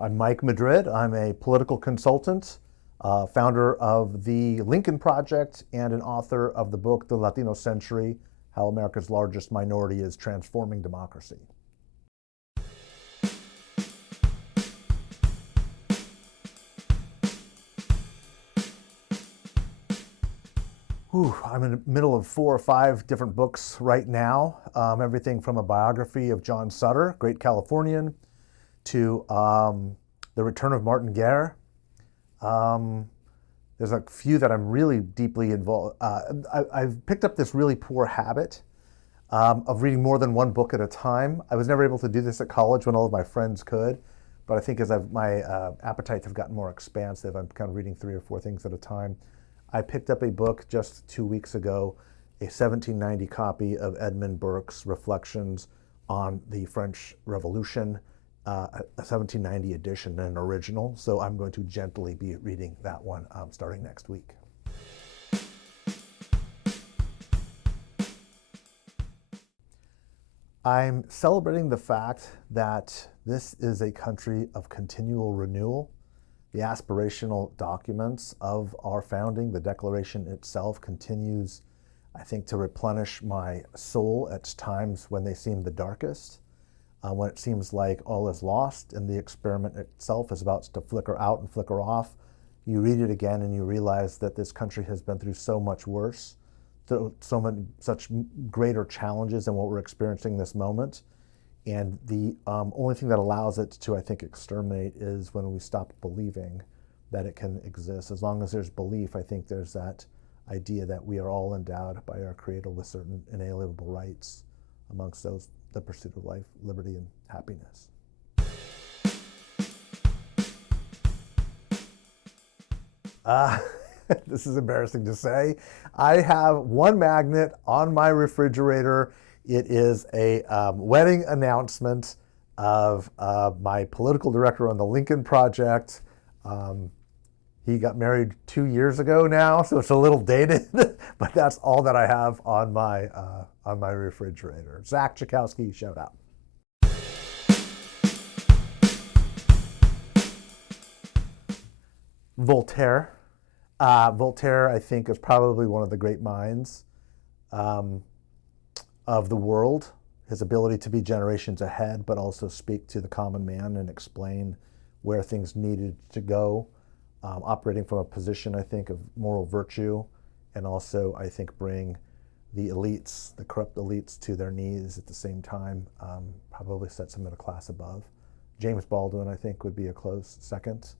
I'm Mike Madrid. I'm a political consultant, founder of the Lincoln Project, and an author of the book, The Latino Century, How America's Largest Minority is Transforming Democracy. I'm in the middle of 4 or 5 different books right now. Everything from a biography of John Sutter, great Californian, to The Return of Martin Guerre. There's a few that I'm really deeply involved. I've picked up this really poor habit of reading more than one book at a time. I was never able to do this at college when all of my friends could, but I think as my appetites have gotten more expansive, I'm kind of reading 3 or 4 things at a time. I picked up a book just 2 weeks ago, a 1790 copy of Edmund Burke's Reflections on the French Revolution, a 1790 edition, an original. So I'm going to gently be reading that one starting next week. I'm celebrating the fact that this is a country of continual renewal. The aspirational documents of our founding, the Declaration itself, continues, I think, to replenish my soul at times when they seem the darkest, when it seems like all is lost and the experiment itself is about to flicker out and flicker off. You read it again and you realize that this country has been through so much worse, such greater challenges than what we're experiencing this moment. And the only thing that allows it to, I think, exterminate is when we stop believing that it can exist. As long as there's belief, I think there's that idea that we are all endowed by our Creator with certain inalienable rights, amongst those the pursuit of life, liberty, and happiness. This is embarrassing to say. I have one magnet on my refrigerator. It is a wedding announcement of my political director on the Lincoln Project. He got married 2 years ago now, so it's a little dated, but that's all that I have on my refrigerator. Zach Chakowski, shout out. Voltaire. Voltaire, I think, is probably one of the great minds of the world. His ability to be generations ahead, but also speak to the common man and explain where things needed to go, operating from a position, I think, of moral virtue, and also, I think, bring the elites, the corrupt elites, to their knees at the same time, probably sets him in a class above. James Baldwin, I think, would be a close second.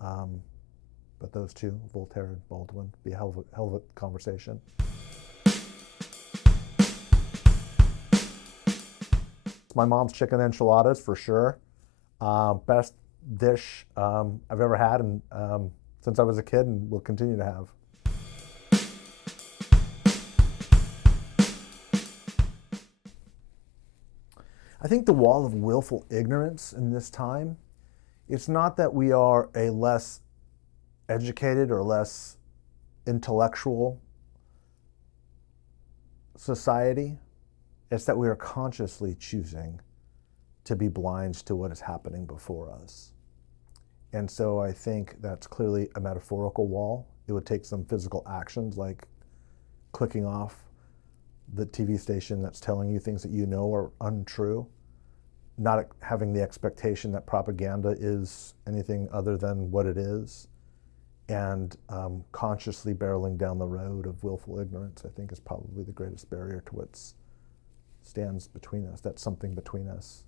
But those two, Voltaire and Baldwin, be a hell of a conversation. My mom's chicken enchiladas, for sure. Best dish I've ever had, and since I was a kid, and will continue to have. I think the wall of willful ignorance in this time, it's not that we are a less educated or less intellectual society. It's that we are consciously choosing to be blind to what is happening before us. And so I think that's clearly a metaphorical wall. It would take some physical actions like clicking off the TV station that's telling you things that you know are untrue, not having the expectation that propaganda is anything other than what it is, and consciously barreling down the road of willful ignorance, I think, is probably the greatest barrier to what stands between us. That's something between us.